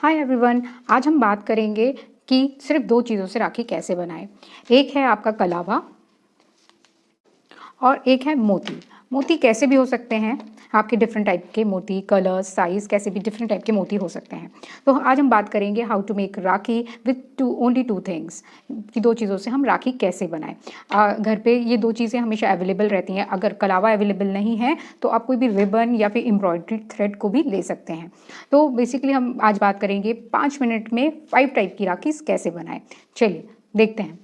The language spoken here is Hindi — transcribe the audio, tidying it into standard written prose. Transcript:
हाय एवरीवन, आज हम बात करेंगे कि सिर्फ दो चीज़ों से राखी कैसे बनाएं। एक है आपका कलावा और एक है मोती। मोती कैसे भी हो सकते हैं, आपके डिफरेंट टाइप के मोती, कलर्स, साइज़ कैसे भी डिफरेंट टाइप के मोती हो सकते हैं। तो आज हम बात करेंगे how to make rakhi with only two things, कि दो चीज़ों से हम राखी कैसे बनाएं। घर पे ये दो चीज़ें हमेशा अवेलेबल रहती हैं। अगर कलावा अवेलेबल नहीं है तो आप कोई भी रिबन या फिर एम्ब्रॉयडरी थ्रेड को भी ले सकते हैं। तो बेसिकली हम आज बात करेंगे 5 मिनट में 5 टाइप की राखी कैसे बनाएं। चलिए देखते हैं।